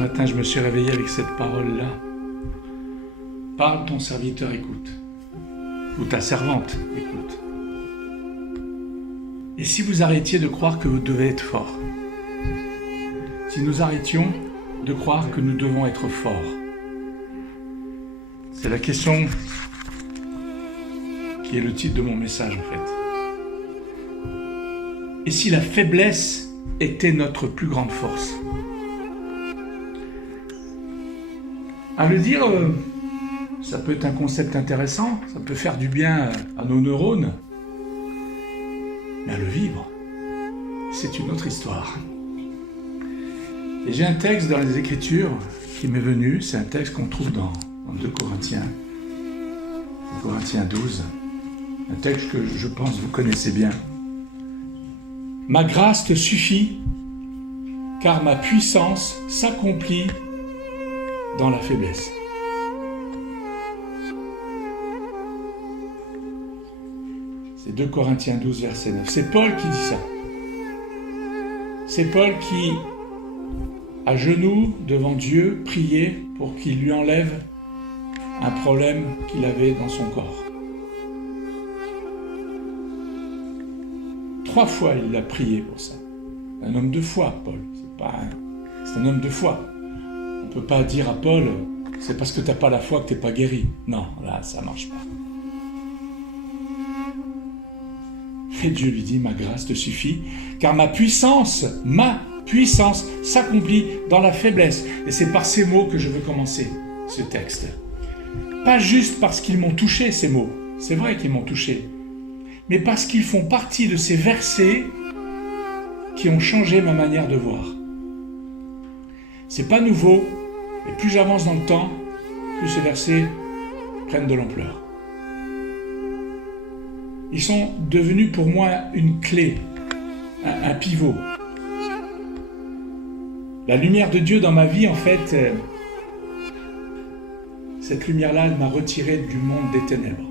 matin, je me suis réveillé avec cette parole-là. Parle, ton serviteur écoute. Ou ta servante écoute. Et si vous arrêtiez de croire que vous devez être fort? Si nous arrêtions de croire que nous devons être forts? C'est la question qui est le titre de mon message en fait. Et si la faiblesse était notre plus grande force? À le dire, ça peut être un concept intéressant, ça peut faire du bien à nos neurones, mais à le vivre, c'est une autre histoire. Et j'ai un texte dans les Écritures qui m'est venu, c'est un texte qu'on trouve dans 2 Corinthiens, 2 Corinthiens 12, un texte que je pense vous connaissez bien. Ma grâce te suffit, car ma puissance s'accomplit dans la faiblesse. C'est 2 Corinthiens 12, verset 9. C'est Paul qui dit ça. C'est Paul qui, à genoux devant Dieu, priait pour qu'il lui enlève un problème qu'il avait dans son corps. 3 fois il a prié pour ça. Un homme de foi, Paul. C'est un homme de foi. On ne peut pas dire à Paul, c'est parce que tu n'as pas la foi que tu n'es pas guéri. Non, là, ça ne marche pas. Et Dieu lui dit, ma grâce te suffit, car ma puissance s'accomplit dans la faiblesse. Et c'est par ces mots que je veux commencer ce texte. Pas juste parce qu'ils m'ont touché, ces mots. C'est vrai qu'ils m'ont touché. Mais parce qu'ils font partie de ces versets qui ont changé ma manière de voir. C'est pas nouveau, mais plus j'avance dans le temps, plus ces versets prennent de l'ampleur. Ils sont devenus pour moi une clé, un pivot. La lumière de Dieu dans ma vie, en fait, cette lumière-là, elle m'a retiré du monde des ténèbres.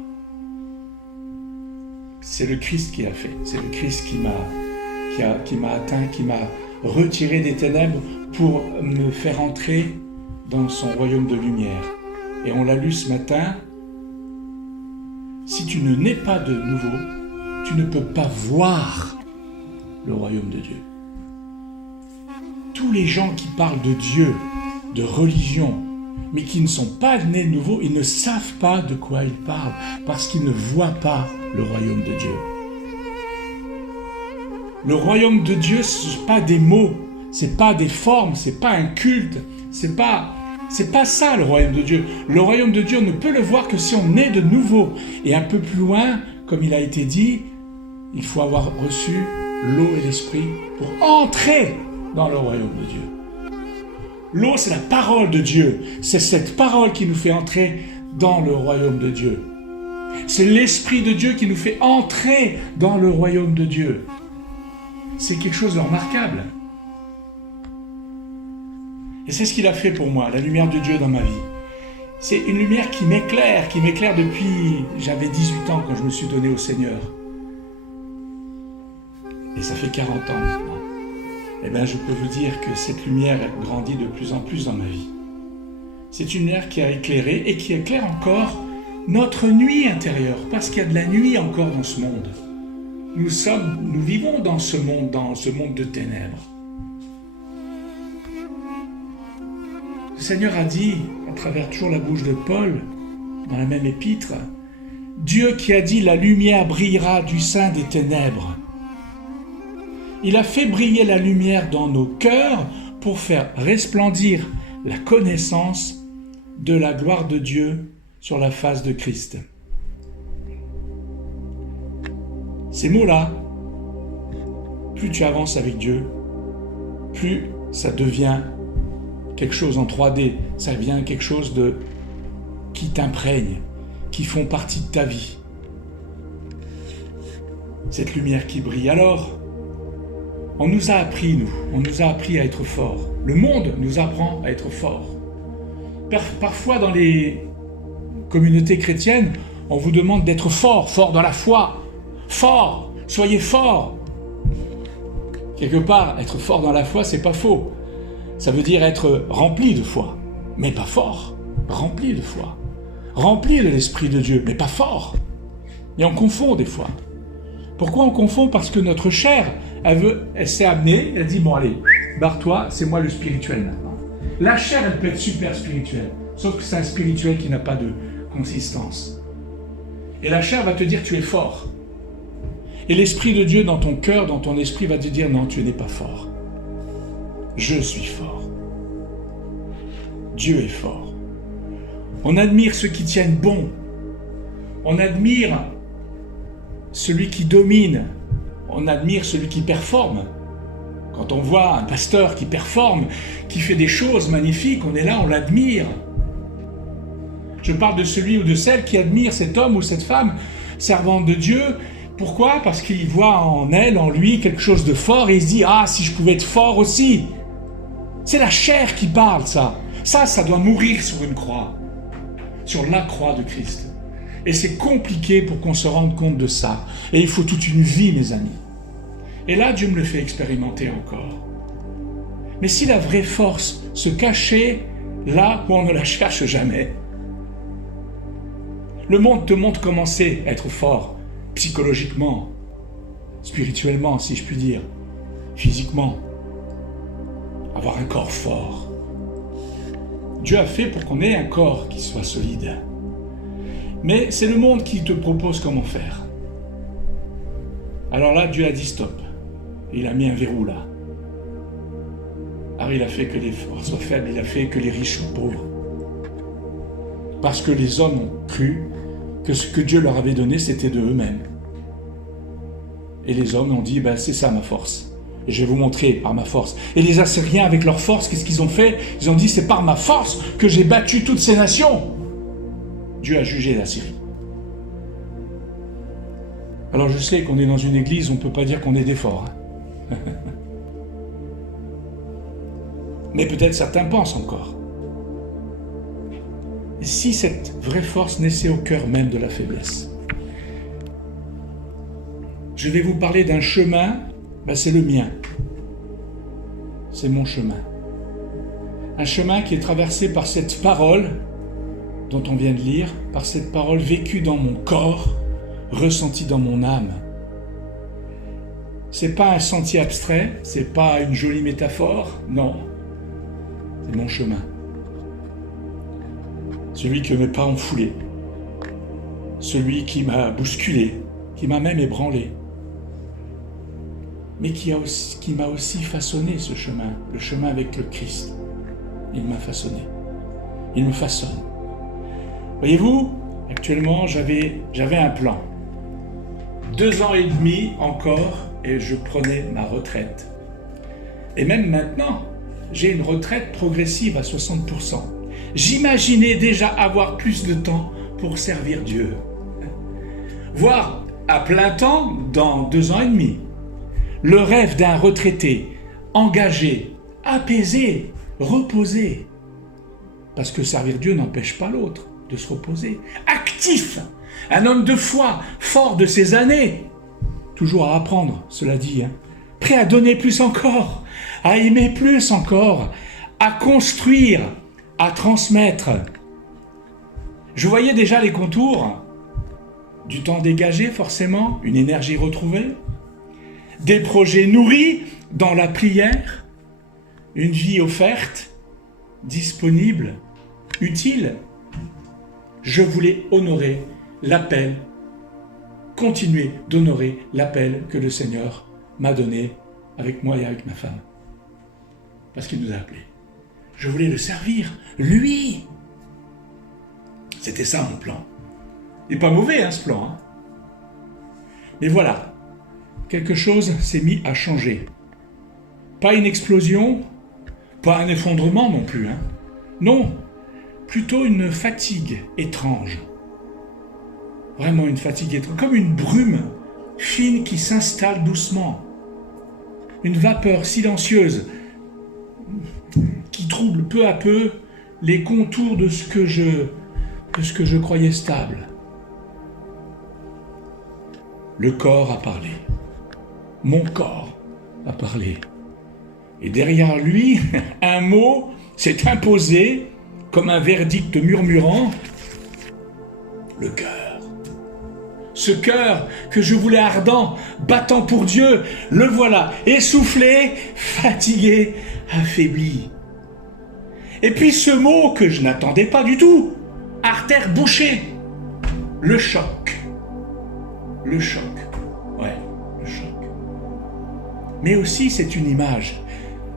C'est le Christ qui l'a fait. C'est le Christ qui m'a atteint, qui m'a retiré des ténèbres pour me faire entrer dans son royaume de lumière. Et on l'a lu ce matin. Si tu ne nais pas de nouveau, tu ne peux pas voir le royaume de Dieu. Tous les gens qui parlent de Dieu, de religion, mais qui ne sont pas nés de nouveau, ils ne savent pas de quoi ils parlent, parce qu'ils ne voient pas le royaume de Dieu. Le royaume de Dieu, ce n'est pas des mots, ce n'est pas des formes, ce n'est pas un culte, c'est pas ça le royaume de Dieu. Le royaume de Dieu, on ne peut le voir que si on est de nouveau. Et un peu plus loin, comme il a été dit, il faut avoir reçu l'eau et l'esprit pour entrer dans le royaume de Dieu. L'eau, c'est la parole de Dieu. C'est cette parole qui nous fait entrer dans le royaume de Dieu. C'est l'esprit de Dieu qui nous fait entrer dans le royaume de Dieu. C'est quelque chose de remarquable. Et c'est ce qu'il a fait pour moi, la lumière de Dieu dans ma vie. C'est une lumière qui m'éclaire depuis, j'avais 18 ans quand je me suis donné au Seigneur. Et ça fait 40 ans maintenant. Eh bien, je peux vous dire que cette lumière grandit de plus en plus dans ma vie. C'est une lumière qui a éclairé et qui éclaire encore notre nuit intérieure, parce qu'il y a de la nuit encore dans ce monde. Nous vivons dans ce monde de ténèbres. Le Seigneur a dit, à travers toujours la bouche de Paul, dans la même épître, Dieu qui a dit « La lumière brillera du sein des ténèbres ». Il a fait briller la lumière dans nos cœurs pour faire resplendir la connaissance de la gloire de Dieu sur la face de Christ. Ces mots-là, plus tu avances avec Dieu, plus ça devient quelque chose en 3D, ça devient quelque chose qui t'imprègne, qui font partie de ta vie. Cette lumière qui brille. Alors, on nous a appris à être forts. Le monde nous apprend à être forts. Parfois, dans les communautés chrétiennes, on vous demande d'être fort dans la foi. Fort, soyez fort. Quelque part, être fort dans la foi, c'est pas faux. Ça veut dire être rempli de foi, mais pas fort. Rempli de foi. Rempli de l'Esprit de Dieu, mais pas fort. Et on confond des fois. Pourquoi on confond? Parce que notre chair, elle s'est amenée, elle dit, bon allez, barre-toi, c'est moi le spirituel maintenant. La chair, elle peut être super spirituelle, sauf que c'est un spirituel qui n'a pas de consistance. Et la chair va te dire, tu es fort. Et l'Esprit de Dieu dans ton cœur, dans ton esprit, va te dire, non, tu n'es pas fort. Je suis fort. Dieu est fort. On admire ceux qui tiennent bon. On admire celui qui domine. On admire celui qui performe. Quand on voit un pasteur qui performe, qui fait des choses magnifiques, on est là, on l'admire. Je parle de celui ou de celle qui admire cet homme ou cette femme, servante de Dieu. Pourquoi? Parce qu'il voit en elle, en lui, quelque chose de fort et il se dit « Ah, si je pouvais être fort aussi !» C'est la chair qui parle, ça. Ça doit mourir sur une croix. Sur la croix de Christ. Et c'est compliqué pour qu'on se rende compte de ça. Et il faut toute une vie, mes amis. Et là, Dieu me le fait expérimenter encore. Mais si la vraie force se cachait là où on ne la cherche jamais, le monde te montre comment c'est être fort, psychologiquement, spirituellement, si je puis dire, physiquement, avoir un corps fort. Dieu a fait pour qu'on ait un corps qui soit solide. Mais c'est le monde qui te propose comment faire. Alors là, Dieu a dit stop. Il a mis un verrou là. Alors il a fait que les forts soient faibles, il a fait que les riches soient pauvres. Parce que les hommes ont cru que ce que Dieu leur avait donné, c'était de eux-mêmes. Et les hommes ont dit, c'est ça ma force. Et je vais vous montrer par ma force. Et les Assyriens, avec leur force, qu'est-ce qu'ils ont fait? Ils ont dit, c'est par ma force que j'ai battu toutes ces nations. Dieu a jugé la Syrie. Alors je sais qu'on est dans une église, on ne peut pas dire qu'on est des forts. Mais peut-être certains pensent encore. Et si cette vraie force naissait au cœur même de la faiblesse? Je vais vous parler d'un chemin, c'est le mien. C'est mon chemin. Un chemin qui est traversé par cette parole dont on vient de lire, par cette parole vécue dans mon corps, ressentie dans mon âme. C'est pas un sentier abstrait, c'est pas une jolie métaphore, non. C'est mon chemin. Celui que mes pas ont foulé. Celui qui m'a bousculé, qui m'a même ébranlé. Mais qui m'a aussi façonné ce chemin, le chemin avec le Christ. Il m'a façonné. Il me façonne. Voyez-vous, actuellement, j'avais un plan. 2 ans et demi encore, et je prenais ma retraite. Et même maintenant, j'ai une retraite progressive à 60%. J'imaginais déjà avoir plus de temps pour servir Dieu. Voire à plein temps dans 2 ans et demi. Le rêve d'un retraité, engagé, apaisé, reposé. Parce que servir Dieu n'empêche pas l'autre de se reposer. Actif, un homme de foi, fort de ses années. Toujours à apprendre, cela dit. Prêt à donner plus encore, à aimer plus encore, à construire, à transmettre. Je voyais déjà les contours du temps dégagé, forcément, une énergie retrouvée, des projets nourris dans la prière, une vie offerte, disponible, utile. Je voulais honorer l'appel, continuer d'honorer l'appel que le Seigneur m'a donné avec moi et avec ma femme. Parce qu'il nous a appelés. Je voulais le servir, lui. C'était ça mon plan. Il n'est pas mauvais, ce plan. Mais voilà, quelque chose s'est mis à changer. Pas une explosion, pas un effondrement non plus. Non, plutôt une fatigue étrange. Vraiment une fatigue étrange, comme une brume fine qui s'installe doucement. Une vapeur silencieuse qui trouble peu à peu les contours de ce que je croyais stable. Le corps a parlé. Mon corps a parlé. Et derrière lui, un mot s'est imposé comme un verdict murmurant, le cœur. Ce cœur que je voulais ardent, battant pour Dieu, le voilà, essoufflé, fatigué, affaibli. Et puis ce mot que je n'attendais pas du tout, artère bouchée, le choc. Le choc, ouais, le choc. Mais aussi c'est une image,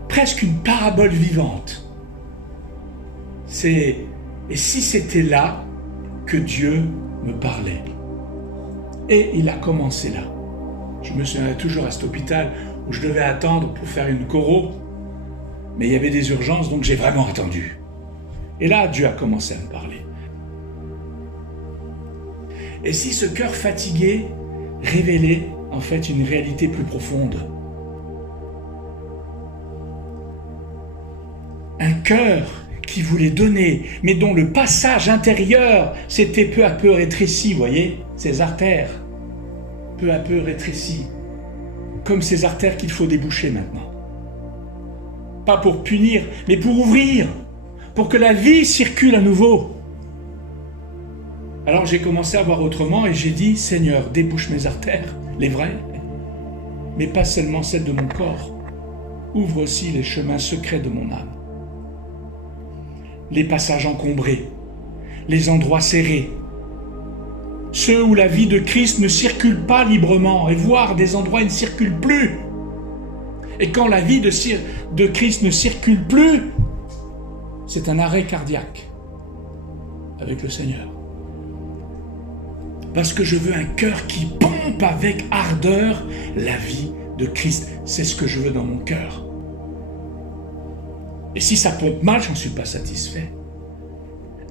presque une parabole vivante. Et si c'était là que Dieu me parlait? Et il a commencé là. Je me souviens toujours à cet hôpital où je devais attendre pour faire une choro, mais il y avait des urgences, donc j'ai vraiment attendu. Et là, Dieu a commencé à me parler. Et si ce cœur fatigué révélait en fait une réalité plus profonde? Un cœur qui voulait donner, mais dont le passage intérieur s'était peu à peu rétréci, voyez, ces artères, peu à peu rétrécies, comme ces artères qu'il faut déboucher maintenant. Pas pour punir, mais pour ouvrir, pour que la vie circule à nouveau. Alors j'ai commencé à voir autrement et j'ai dit, Seigneur, débouche mes artères, les vraies, mais pas seulement celles de mon corps. Ouvre aussi les chemins secrets de mon âme. Les passages encombrés, les endroits serrés, ceux où la vie de Christ ne circule pas librement, et voire des endroits où il ne circule plus. Et quand la vie de Christ ne circule plus, c'est un arrêt cardiaque avec le Seigneur. Parce que je veux un cœur qui pompe avec ardeur la vie de Christ. C'est ce que je veux dans mon cœur. Et si ça pompe mal, j'en suis pas satisfait.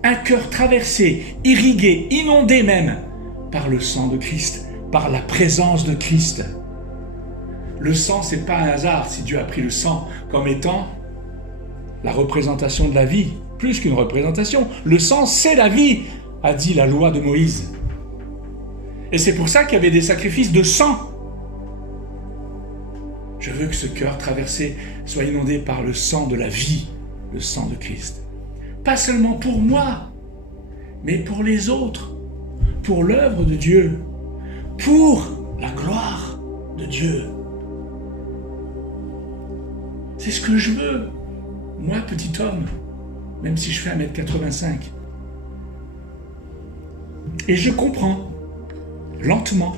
Un cœur traversé, irrigué, inondé même par le sang de Christ, par la présence de Christ. Le sang, c'est pas un hasard si Dieu a pris le sang comme étant la représentation de la vie, plus qu'une représentation. Le sang, c'est la vie, a dit la loi de Moïse. Et c'est pour ça qu'il y avait des sacrifices de sang. Je veux que ce cœur traversé soit inondé par le sang de la vie, le sang de Christ. Pas seulement pour moi, mais pour les autres, pour l'œuvre de Dieu, pour la gloire de Dieu. C'est ce que je veux, moi, petit homme, même si je fais 1m85. Et je comprends, lentement,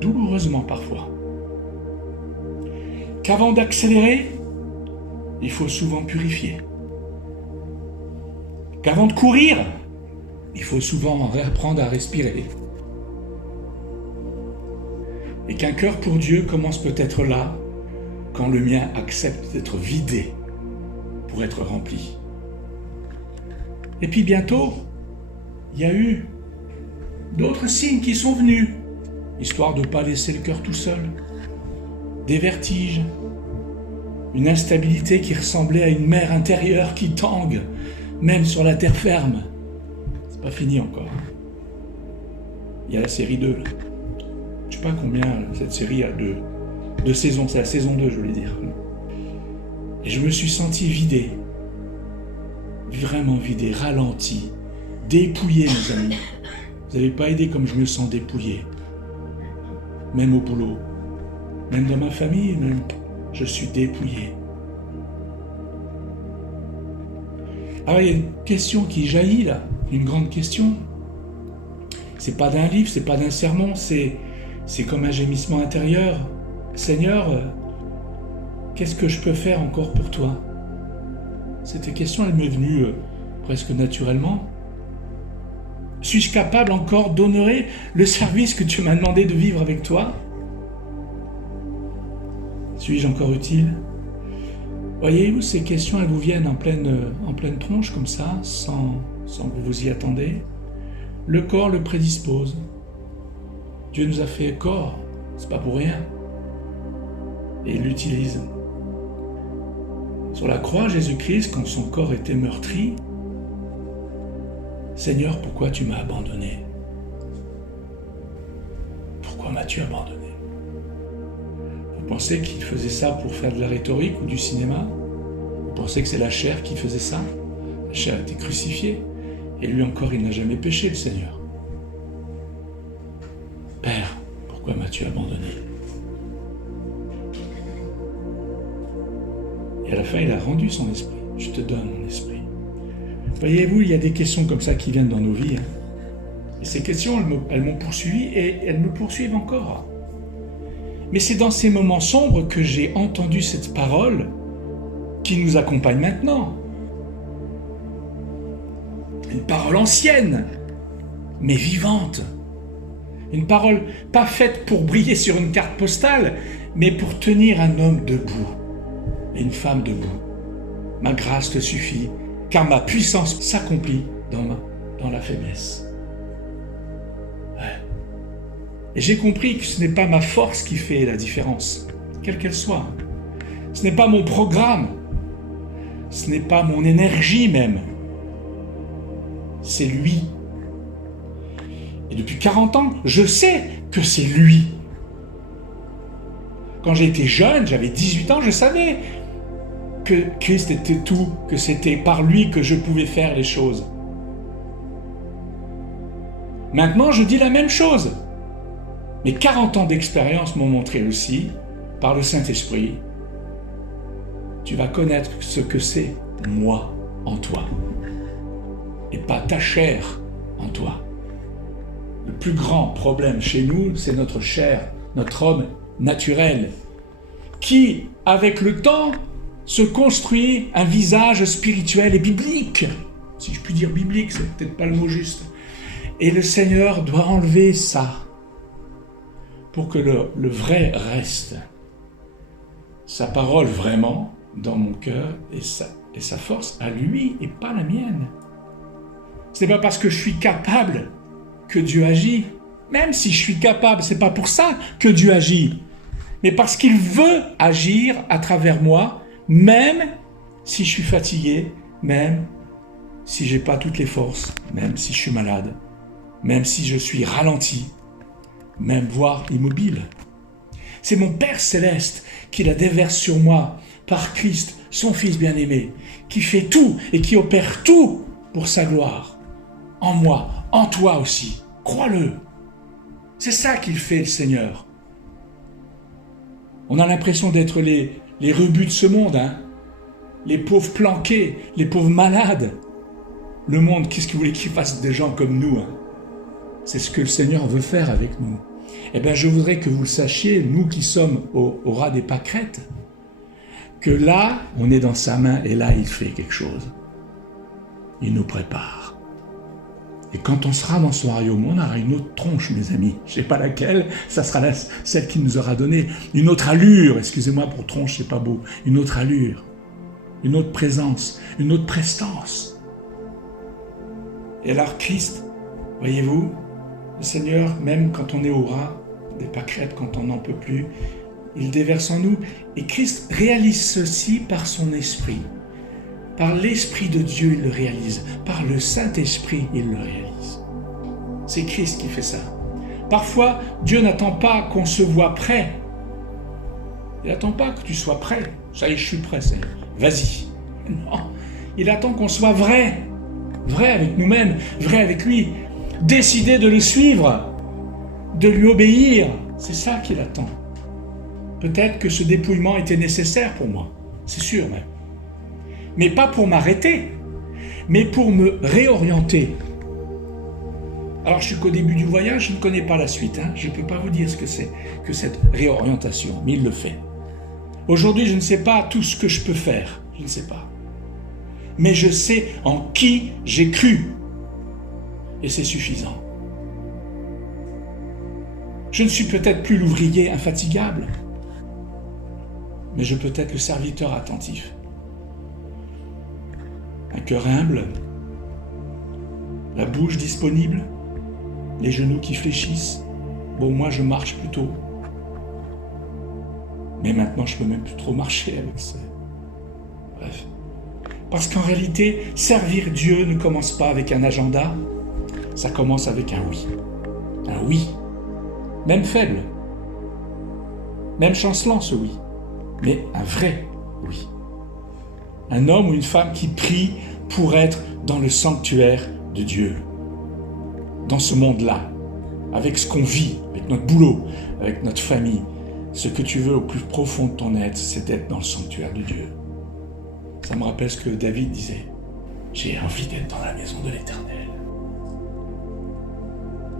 douloureusement parfois, qu'avant d'accélérer, il faut souvent purifier. Qu'avant de courir, il faut souvent apprendre à respirer. Et qu'un cœur pour Dieu commence peut-être là, quand le mien accepte d'être vidé pour être rempli. Et puis bientôt, il y a eu d'autres signes qui sont venus, histoire de ne pas laisser le cœur tout seul. Des vertiges, une instabilité qui ressemblait à une mer intérieure qui tangue, même sur la terre ferme. C'est pas fini encore. Il y a la série 2. Là. Je sais pas combien cette série a de saisons. C'est la saison 2, je voulais dire. Et je me suis senti vidé. Vraiment vidé, ralenti, dépouillé, mes amis. Vous n'avez pas aidé comme je me sens dépouillé. Même au boulot. Même dans ma famille, même, je suis dépouillé. Alors il y a une question qui jaillit là, une grande question. C'est pas d'un livre, c'est pas d'un sermon, c'est comme un gémissement intérieur. Seigneur, qu'est-ce que je peux faire encore pour toi? Cette question, elle m'est venue presque naturellement. Suis-je capable encore d'honorer le service que tu m'as demandé de vivre avec toi? Suis-je encore utile? Voyez-vous, ces questions, elles vous viennent en pleine tronche, comme ça, sans que vous y attendez. Le corps le prédispose. Dieu nous a fait corps, c'est pas pour rien. Et il l'utilise. Sur la croix, Jésus-Christ, quand son corps était meurtri, Seigneur, pourquoi tu m'as abandonné? Pourquoi m'as-tu abandonné? Vous pensez qu'il faisait ça pour faire de la rhétorique ou du cinéma? Vous pensez que c'est la chair qui faisait ça? La chair a été crucifiée. Et lui encore, il n'a jamais péché, le Seigneur. Père, pourquoi m'as-tu abandonné? Et à la fin, il a rendu son esprit. Je te donne mon esprit. Voyez-vous, il y a des questions comme ça qui viennent dans nos vies. Et ces questions, elles m'ont poursuivi et elles me poursuivent encore. Mais c'est dans ces moments sombres que j'ai entendu cette parole qui nous accompagne maintenant. Une parole ancienne, mais vivante. Une parole pas faite pour briller sur une carte postale, mais pour tenir un homme debout et une femme debout. Ma grâce te suffit, car ma puissance s'accomplit dans la faiblesse. Ouais. Et j'ai compris que ce n'est pas ma force qui fait la différence, quelle qu'elle soit. Ce n'est pas mon programme, ce n'est pas mon énergie même. C'est lui. Et depuis 40 ans, je sais que c'est lui. Quand j'étais jeune, j'avais 18 ans, je savais que Christ était tout, que c'était par lui que je pouvais faire les choses. Maintenant, je dis la même chose. Mes 40 ans d'expérience m'ont montré aussi, par le Saint-Esprit, tu vas connaître ce que c'est moi en toi, et pas ta chair en toi. Le plus grand problème chez nous, c'est notre chair, notre homme naturel, qui, avec le temps, se construit un visage spirituel et biblique. Si je puis dire biblique, c'est peut-être pas le mot juste. Et le Seigneur doit enlever ça pour que le vrai reste. Sa parole vraiment dans mon cœur et sa force à lui et pas la mienne. Ce n'est pas parce que je suis capable que Dieu agit. Même si je suis capable, c'est pas pour ça que Dieu agit. Mais parce qu'il veut agir à travers moi, même si je suis fatigué, même si j'ai pas toutes les forces, même si je suis malade, même si je suis ralenti, même voire immobile. C'est mon Père céleste qui la déverse sur moi par Christ, son Fils bien-aimé, qui fait tout et qui opère tout pour sa gloire. En moi, en toi aussi. Crois-le. C'est ça qu'il fait, le Seigneur. On a l'impression d'être les rebuts de ce monde, hein. Les pauvres planqués, les pauvres malades. Le monde, qu'est-ce que vous voulez qu'il fasse des gens comme nous, hein? C'est ce que le Seigneur veut faire avec nous. Eh bien, je voudrais que vous le sachiez, nous qui sommes au ras des pâquerettes, que là, on est dans sa main et là, il fait quelque chose. Il nous prépare. Et quand on sera dans son royaume, on aura une autre tronche, mes amis. Je ne sais pas laquelle, ça sera celle qu'il nous aura donné. Une autre allure, excusez-moi pour tronche, c'est pas beau. Une autre allure, une autre présence, une autre prestance. Et alors Christ, voyez-vous, le Seigneur, même quand on est au ras des pâquerettes, quand on n'en peut plus, il déverse en nous. Et Christ réalise ceci par son esprit. Par l'Esprit de Dieu, il le réalise. Par le Saint-Esprit, il le réalise. C'est Christ qui fait ça. Parfois, Dieu n'attend pas qu'on se voit prêt. Il n'attend pas que tu sois prêt. Ça y est, je suis prêt, Seigneur. Vas-y. Non. Il attend qu'on soit vrai. Vrai avec nous-mêmes, vrai avec lui. Décider de le suivre, de lui obéir. C'est ça qu'il attend. Peut-être que ce dépouillement était nécessaire pour moi. C'est sûr même. Mais pas pour m'arrêter, mais pour me réorienter. Alors je suis qu'au début du voyage, je ne connais pas la suite. Je ne peux pas vous dire ce que c'est que cette réorientation, mais il le fait. Aujourd'hui, je ne sais pas tout ce que je peux faire, je ne sais pas. Mais je sais en qui j'ai cru. Et c'est suffisant. Je ne suis peut-être plus l'ouvrier infatigable, mais je peux être le serviteur attentif. Un cœur humble, la bouche disponible, les genoux qui fléchissent. Bon, moi je marche plutôt. Mais maintenant je peux même plus trop marcher avec ça. Bref. Parce qu'en réalité, servir Dieu ne commence pas avec un agenda, ça commence avec un oui. Un oui, même faible. Même chancelant ce oui, mais un vrai oui. Un homme ou une femme qui prie pour être dans le sanctuaire de Dieu, dans ce monde-là, avec ce qu'on vit, avec notre boulot, avec notre famille. Ce que tu veux au plus profond de ton être, c'est d'être dans le sanctuaire de Dieu. Ça me rappelle ce que David disait. J'ai envie d'être dans la maison de l'Éternel.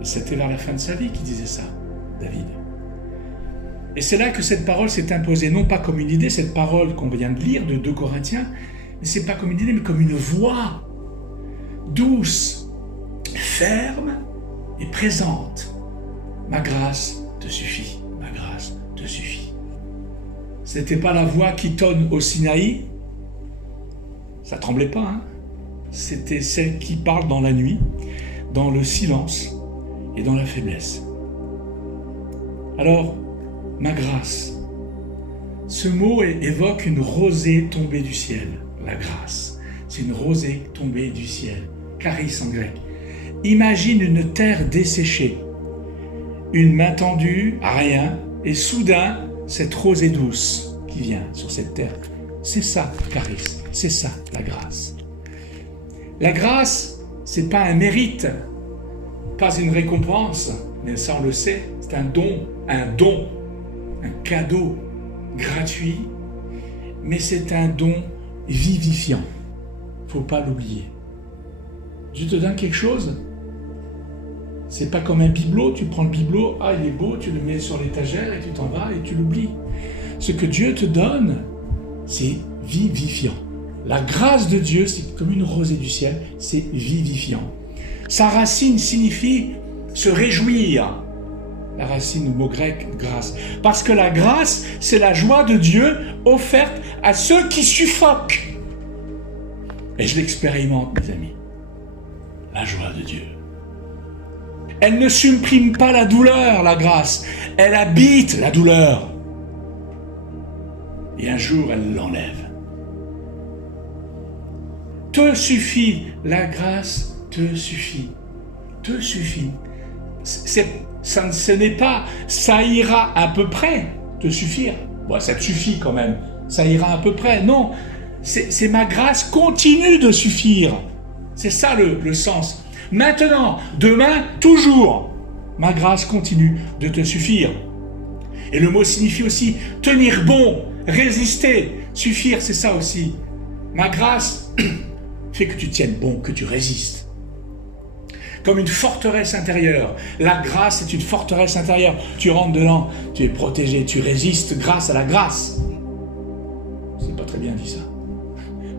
Et c'était vers la fin de sa vie qu'il disait ça, David. Et c'est là que cette parole s'est imposée, non pas comme une idée, cette parole qu'on vient de lire de 2 Corinthiens, mais c'est pas comme une idée, mais comme une voix douce, ferme et présente. Ma grâce te suffit, ma grâce te suffit. C'était pas la voix qui tonne au Sinaï, ça tremblait pas, hein. C'était celle qui parle dans la nuit, dans le silence et dans la faiblesse. Alors, ma grâce, ce mot évoque une rosée tombée du ciel. La grâce, c'est une rosée tombée du ciel. Charis en grec. Imagine une terre desséchée, une main tendue à rien, et soudain, cette rosée douce qui vient sur cette terre. C'est ça, charis, c'est ça, la grâce. La grâce, c'est pas un mérite, pas une récompense, mais ça on le sait, c'est un don, un cadeau gratuit, mais c'est un don vivifiant. Faut pas l'oublier. Dieu te donne quelque chose, c'est pas comme un bibelot, tu prends le bibelot, ah il est beau, tu le mets sur l'étagère et tu t'en vas et tu l'oublies. Ce que Dieu te donne, c'est vivifiant. La grâce de Dieu, c'est comme une rosée du ciel, c'est vivifiant. Sa racine signifie se réjouir. La racine, le mot grec, grâce. Parce que la grâce, c'est la joie de Dieu offerte à ceux qui suffoquent. Et je l'expérimente, mes amis. La joie de Dieu. Elle ne supprime pas la douleur, la grâce. Elle habite la douleur. Et un jour, elle l'enlève. Te suffit, la grâce te suffit. Te suffit. Ce n'est pas ça ira à peu près te suffire. Bon, ça te suffit quand même. Ça ira à peu près. Non, c'est ma grâce continue de suffire. C'est ça le sens. Maintenant, demain, toujours, ma grâce continue de te suffire. Et le mot signifie aussi tenir bon, résister, suffire, c'est ça aussi. Ma grâce fait que tu tiennes bon, que tu résistes. Comme une forteresse intérieure. La grâce est une forteresse intérieure. Tu rentres dedans, tu es protégé, tu résistes grâce à la grâce. C'est pas très bien dit ça.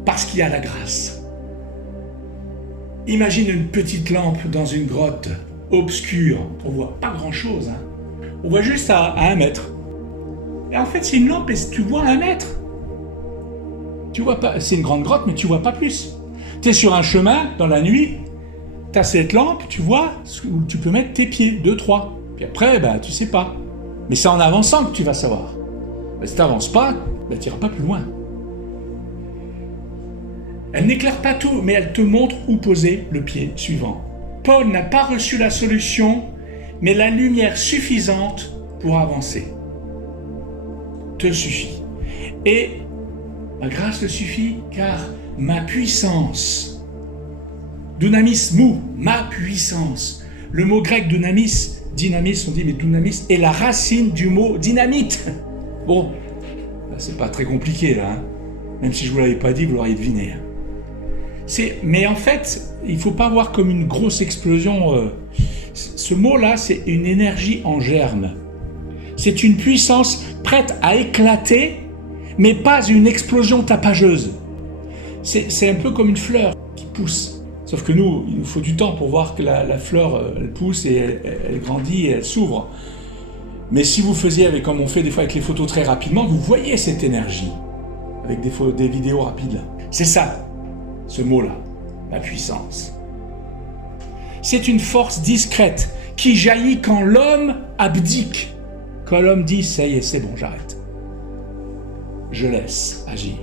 Parce qu'il y a la grâce. Imagine une petite lampe dans une grotte obscure. On voit pas grand-chose. Hein. On voit juste à 1 mètre. Et en fait, c'est une lampe et tu vois à 1 mètre. Tu vois pas. C'est une grande grotte, mais tu vois pas plus. Tu es sur un chemin dans la nuit. Tu as cette lampe, tu vois, où tu peux mettre tes pieds, 2, 3. Puis après, tu sais pas. Mais c'est en avançant que tu vas savoir. Si tu n'avances pas, tu n'iras pas plus loin. Elle n'éclaire pas tout, mais elle te montre où poser le pied suivant. Paul n'a pas reçu la solution, mais la lumière suffisante pour avancer. Te suffit. Et ma grâce te suffit, car ma puissance, dunamis mou, ma puissance. Le mot grec dunamis, dynamis, on dit, mais dunamis est la racine du mot dynamite. Bon, c'est pas très compliqué là, hein. Même si je vous l'avais pas dit, vous l'auriez deviné. Mais en fait, il ne faut pas voir comme une grosse explosion. Ce mot-là, c'est une énergie en germe. C'est une puissance prête à éclater, mais pas une explosion tapageuse. C'est un peu comme une fleur qui pousse. Sauf que nous, il nous faut du temps pour voir que la fleur, elle pousse et elle grandit et elle s'ouvre. Mais si vous faisiez, comme on fait des fois avec les photos très rapidement, vous voyez cette énergie avec des vidéos rapides. C'est ça. Ce mot-là, la puissance. C'est une force discrète qui jaillit quand l'homme abdique. Quand l'homme dit, ça y est, c'est bon, j'arrête. Je laisse agir.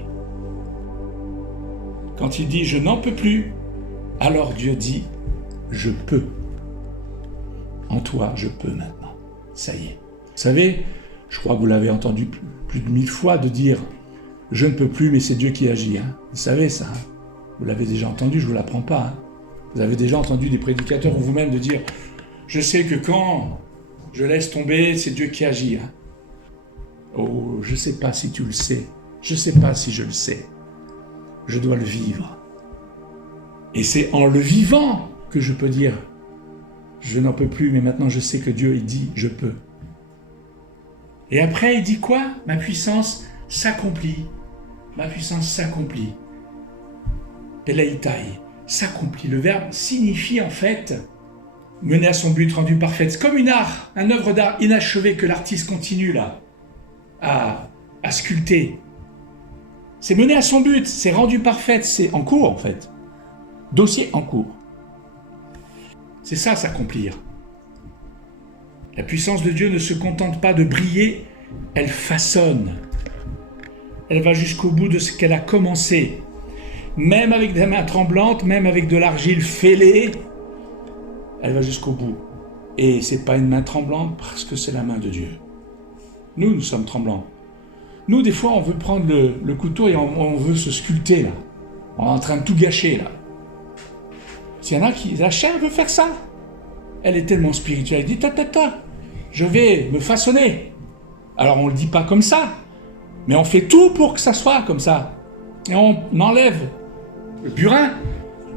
Quand il dit, je n'en peux plus, alors Dieu dit, je peux. En toi, je peux maintenant. Ça y est. Vous savez, Je crois que vous l'avez entendu plus de 1000 fois de dire « Je ne peux plus, mais c'est Dieu qui agit. » Vous savez ça. Vous l'avez déjà entendu, je ne vous l'apprends pas. Vous avez déjà entendu des prédicateurs ou vous-même de dire « Je sais que quand je laisse tomber, c'est Dieu qui agit. » Oh, je ne sais pas si tu le sais. Je ne sais pas si je le sais. Je dois le vivre. Et c'est en le vivant que je peux dire « Je n'en peux plus, mais maintenant je sais que Dieu, il dit « Je peux ». Et après, il dit quoi? Ma puissance s'accomplit. Ma puissance s'accomplit. Peleitai, s'accomplit. Le verbe signifie en fait mener à son but, rendu parfait. C'est comme une œuvre d'art inachevée que l'artiste continue là à sculpter. C'est mener à son but, c'est rendu parfait, c'est en cours en fait. Dossier en cours. C'est ça, s'accomplir. La puissance de Dieu ne se contente pas de briller, elle façonne. Elle va jusqu'au bout de ce qu'elle a commencé. Même avec des mains tremblantes, même avec de l'argile fêlée, elle va jusqu'au bout. Et c'est pas une main tremblante parce que c'est la main de Dieu. Nous sommes tremblants. Nous, des fois, on veut prendre le couteau et on veut se sculpter, là. On est en train de tout gâcher, là. S'il y en a qui... La chair veut faire ça. Elle est tellement spirituelle. Elle dit, je vais me façonner. Alors, on ne le dit pas comme ça, mais on fait tout pour que ça soit comme ça. Et on enlève le burin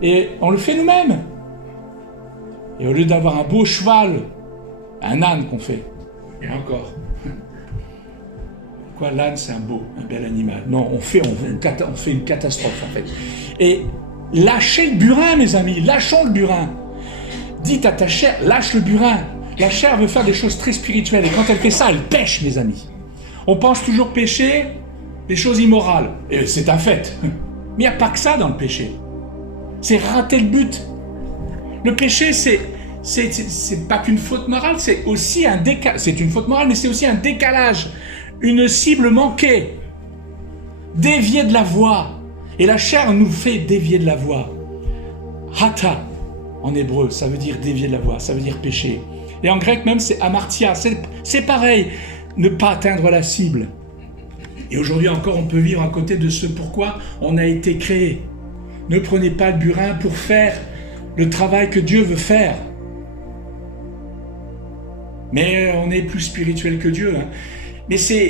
et on le fait nous-mêmes. Et au lieu d'avoir un beau cheval, un âne qu'on fait, et encore... Quoi, l'âne, c'est un bel animal. Non, on fait une catastrophe, en fait. Et lâchez le burin, mes amis, lâchons le burin. Dites à ta chair, lâche le burin. La chair veut faire des choses très spirituelles, et quand elle fait ça, elle pêche, mes amis. On pense toujours pécher des choses immorales, et c'est un fait. Mais il n'y a pas que ça dans le péché. C'est rater le but. Le péché, c'est pas qu'une faute morale, c'est aussi un décalage. C'est une faute morale, mais c'est aussi un décalage. Une cible manquée, déviée de la voie. Et la chair nous fait dévier de la voie. Hata, en hébreu, ça veut dire dévier de la voie, ça veut dire pécher. Et en grec même, c'est amartia, c'est pareil, ne pas atteindre la cible. Et aujourd'hui encore, on peut vivre à côté de ce pourquoi on a été créé. Ne prenez pas le burin pour faire le travail que Dieu veut faire. Mais on est plus spirituel que Dieu, hein. Mais ça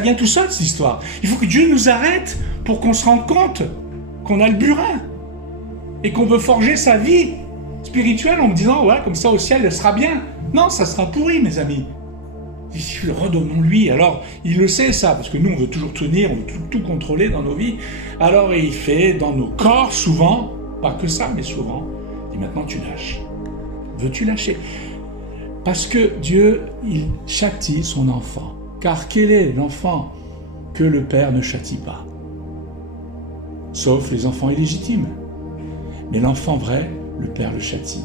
vient tout seul, cette histoire. Il faut que Dieu nous arrête pour qu'on se rende compte qu'on a le burin et qu'on veut forger sa vie spirituelle en me disant, ouais, comme ça au ciel, elle sera bien. Non, ça sera pourri, mes amis. Redonnons-lui. Alors, il le sait, ça, parce que nous, on veut toujours tenir, on veut tout contrôler dans nos vies. Alors, il fait dans nos corps, souvent, pas que ça, mais souvent, il dit, maintenant, tu lâches. Veux-tu lâcher ? Parce que Dieu, il châtie son enfant. Car quel est l'enfant que le Père ne châtie pas? Sauf les enfants illégitimes. Mais l'enfant vrai, le Père le châtie.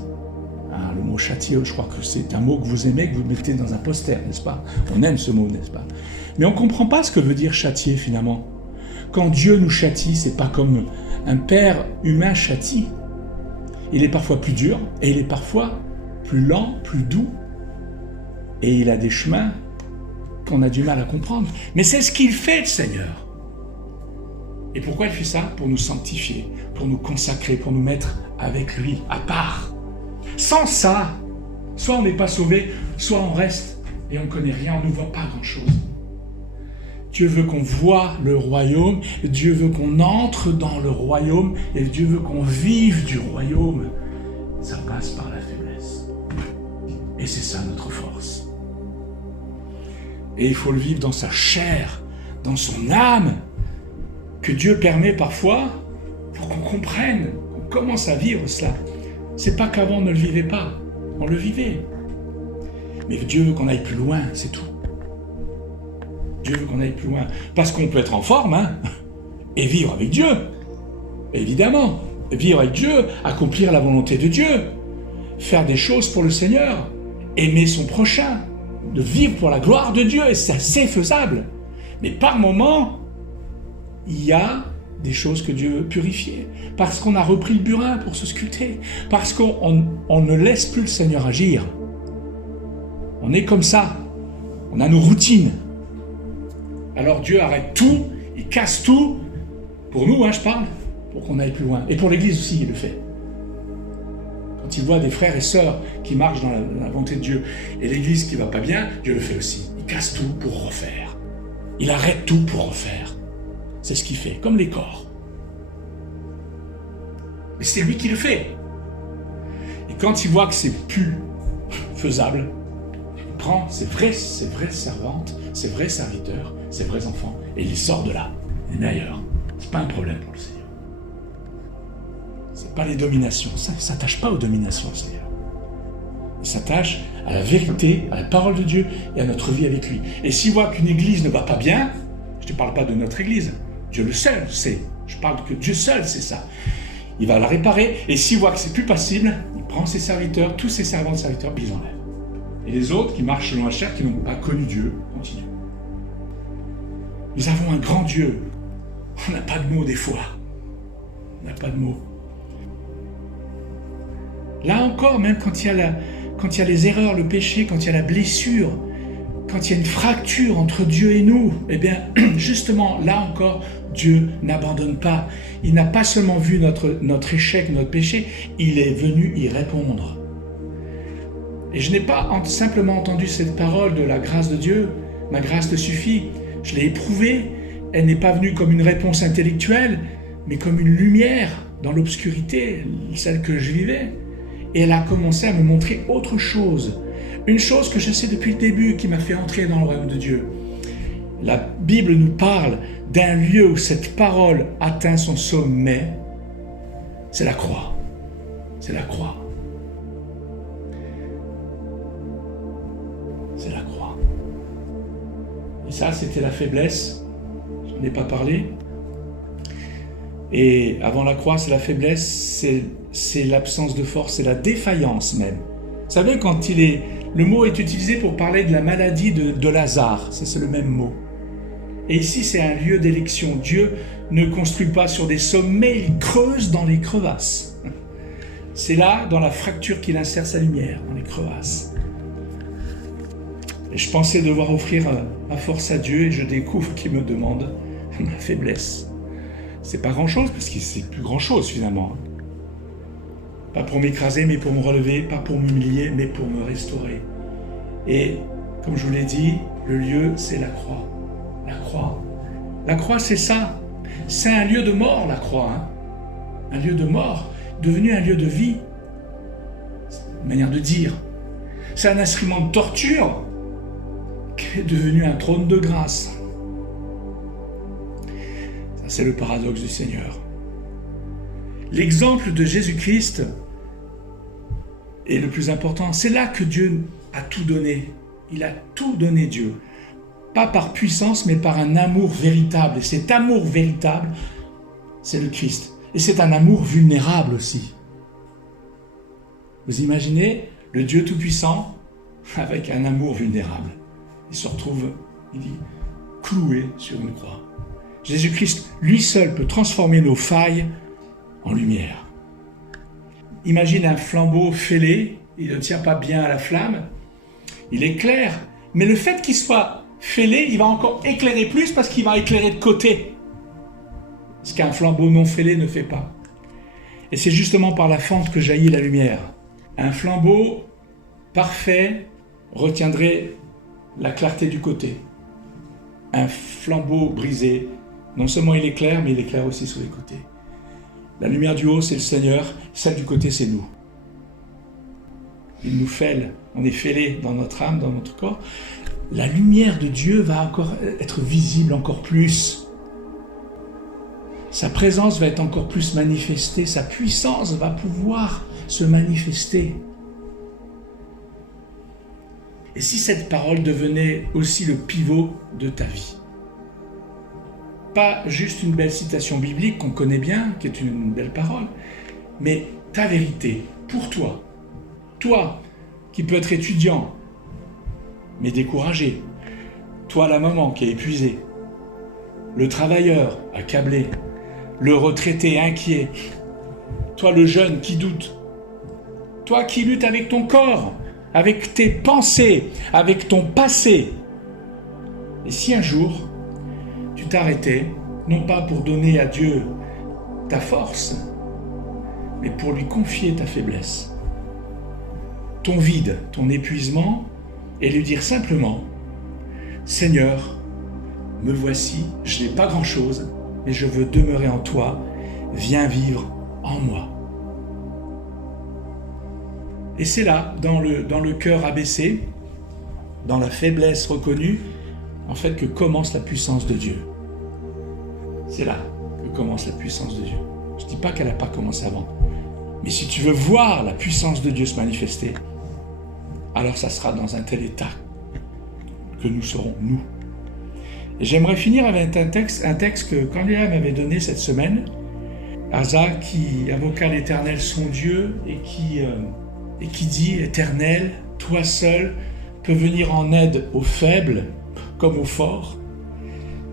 Hein, le mot châtier, je crois que c'est un mot que vous aimez, que vous mettez dans un poster, n'est-ce pas? On aime ce mot, n'est-ce pas? Mais on ne comprend pas ce que veut dire châtier, finalement. Quand Dieu nous châtie, c'est pas comme un père humain châtie. Il est parfois plus dur, et il est parfois plus lent, plus doux. Et il a des chemins qu'on a du mal à comprendre. Mais c'est ce qu'il fait, le Seigneur. Et pourquoi il fait ça? Pour nous sanctifier, pour nous consacrer, pour nous mettre avec lui, à part. Sans ça, soit on n'est pas sauvé, soit on reste et on ne connaît rien, on ne voit pas grand-chose. Dieu veut qu'on voie le royaume, Dieu veut qu'on entre dans le royaume, et Dieu veut qu'on vive du royaume. Ça passe par la faiblesse. Et c'est ça notre force. Et il faut le vivre dans sa chair, dans son âme, que Dieu permet parfois pour qu'on comprenne, qu'on commence à vivre cela. C'est pas qu'avant on ne le vivait pas, on le vivait. Mais Dieu veut qu'on aille plus loin, c'est tout. Dieu veut qu'on aille plus loin. Parce qu'on peut être en forme, hein, et vivre avec Dieu. Évidemment, vivre avec Dieu, accomplir la volonté de Dieu, faire des choses pour le Seigneur, aimer son prochain, de vivre pour la gloire de Dieu, et ça, c'est faisable. Mais par moments, il y a des choses que Dieu veut purifier, parce qu'on a repris le burin pour se sculpter, parce qu'on ne laisse plus le Seigneur agir. On est comme ça. On a nos routines. Alors Dieu arrête tout, il casse tout, pour nous, je parle, pour qu'on aille plus loin. Et pour l'Église aussi, il le fait. Quand il voit des frères et sœurs qui marchent dans la volonté de Dieu, et l'Église qui ne va pas bien, Dieu le fait aussi. Il casse tout pour refaire. Il arrête tout pour refaire. C'est ce qu'il fait, comme les corps. Mais c'est lui qui le fait. Et quand il voit que c'est plus faisable, il prend ses vraies servantes, ses vrais serviteurs, ses vrais enfants, et il les sort de là. Il les met ailleurs. C'est pas un problème pour le Seigneur. C'est pas les dominations. Ça ne s'attache pas aux dominations, le Seigneur. Il s'attache à la vérité, à la parole de Dieu et à notre vie avec lui. Et s'il voit qu'une église ne va pas bien, je ne te parle pas de notre église, Dieu le seul sait. Je parle que Dieu seul sait ça. Il va la réparer, et s'il voit que c'est plus possible, il prend ses serviteurs, tous ses servants de serviteurs, puis il les enlève. Et les autres qui marchent selon la chair, qui n'ont pas connu Dieu, continuent. Nous avons un grand Dieu. On n'a pas de mots des fois. On n'a pas de mots. Là encore, même quand il y a les erreurs, le péché, quand il y a la blessure, quand il y a une fracture entre Dieu et nous, eh bien, justement, là encore, Dieu n'abandonne pas. Il n'a pas seulement vu notre échec, notre péché, il est venu y répondre. Et je n'ai pas simplement entendu cette parole de la grâce de Dieu, ma grâce te suffit, je l'ai éprouvée, elle n'est pas venue comme une réponse intellectuelle, mais comme une lumière dans l'obscurité, celle que je vivais. Et elle a commencé à me montrer autre chose. Une chose que je sais depuis le début qui m'a fait entrer dans le royaume de Dieu. La Bible nous parle d'un lieu où cette parole atteint son sommet. C'est la croix. C'est la croix. C'est la croix. Et ça, c'était la faiblesse. Je n'en ai pas parlé. Et avant la croix, c'est la faiblesse, c'est l'absence de force, c'est la défaillance même. Vous savez, quand le mot est utilisé pour parler de la maladie de Lazare, c'est le même mot. Et ici, c'est un lieu d'élection. Dieu ne construit pas sur des sommets, il creuse dans les crevasses. C'est là, dans la fracture, qu'il insère sa lumière, dans les crevasses. Et je pensais devoir offrir ma force à Dieu, et je découvre qu'il me demande ma faiblesse. C'est pas grand-chose, parce que c'est plus grand-chose finalement. Pas pour m'écraser, mais pour me relever, pas pour m'humilier, mais pour me restaurer. Et, comme je vous l'ai dit, le lieu, c'est la croix. La croix. La croix, c'est ça. C'est un lieu de mort, la croix. Un lieu de mort, devenu un lieu de vie. C'est une manière de dire. C'est un instrument de torture qui est devenu un trône de grâce. Ça, c'est le paradoxe du Seigneur. L'exemple de Jésus-Christ est le plus important. C'est là que Dieu a tout donné. Il a tout donné, Dieu. Pas par puissance, mais par un amour véritable. Et cet amour véritable, c'est le Christ. Et c'est un amour vulnérable aussi. Vous imaginez le Dieu Tout-Puissant avec un amour vulnérable. Il se retrouve, il dit, cloué sur une croix. Jésus-Christ, lui seul, peut transformer nos failles en lumière. Imagine un flambeau fêlé, il ne tient pas bien à la flamme, il éclaire, mais le fait qu'il soit fêlé, il va encore éclairer plus parce qu'il va éclairer de côté, ce qu'un flambeau non fêlé ne fait pas. Et c'est justement par la fente que jaillit la lumière. Un flambeau parfait retiendrait la clarté du côté. Un flambeau brisé, non seulement il éclaire, mais il éclaire aussi sur les côtés. La lumière du haut, c'est le Seigneur, celle du côté, c'est nous. Il nous fêle, on est fêlé dans notre âme, dans notre corps. La lumière de Dieu va encore être visible encore plus. Sa présence va être encore plus manifestée, sa puissance va pouvoir se manifester. Et si cette parole devenait aussi le pivot de ta vie? Pas juste une belle citation biblique qu'on connaît bien, qui est une belle parole, mais ta vérité, pour toi. Toi, qui peux être étudiant, mais découragé. Toi, la maman qui est épuisée. Le travailleur accablé. Le retraité inquiet. Toi, le jeune qui doute. Toi qui luttes avec ton corps, avec tes pensées, avec ton passé. Et si un jour, tu t'arrêtais, non pas pour donner à Dieu ta force, mais pour lui confier ta faiblesse, ton vide, ton épuisement, et lui dire simplement, Seigneur, me voici, je n'ai pas grand-chose, mais je veux demeurer en toi, viens vivre en moi. Et c'est là, dans le cœur abaissé, dans la faiblesse reconnue, en fait, que commence la puissance de Dieu. C'est là que commence la puissance de Dieu. Je ne dis pas qu'elle n'a pas commencé avant. Mais si tu veux voir la puissance de Dieu se manifester, alors ça sera dans un tel état que nous serons, nous. Et j'aimerais finir avec un texte que Cornelia m'avait donné cette semaine. Asa qui invoqua l'Éternel son Dieu et qui dit « Éternel, toi seul peux venir en aide aux faibles comme aux forts.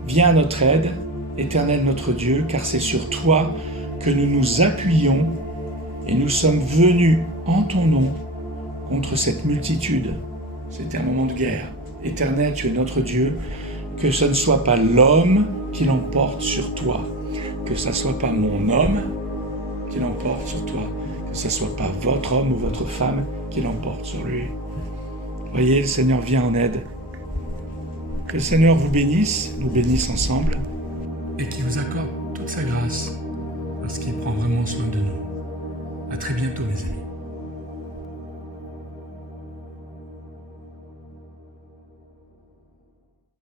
Viens à notre aide, Éternel notre Dieu, car c'est sur toi que nous nous appuyons et nous sommes venus en ton nom contre cette multitude. » C'était un moment de guerre. Éternel, tu es notre Dieu, que ce ne soit pas l'homme qui l'emporte sur toi, que ce ne soit pas mon homme qui l'emporte sur toi, que ce ne soit pas votre homme ou votre femme qui l'emporte sur lui. Voyez, le Seigneur vient en aide. Que le Seigneur vous bénisse, nous bénisse ensemble, et qu'il vous accorde toute sa grâce, parce qu'il prend vraiment soin de nous. À très bientôt, mes amis.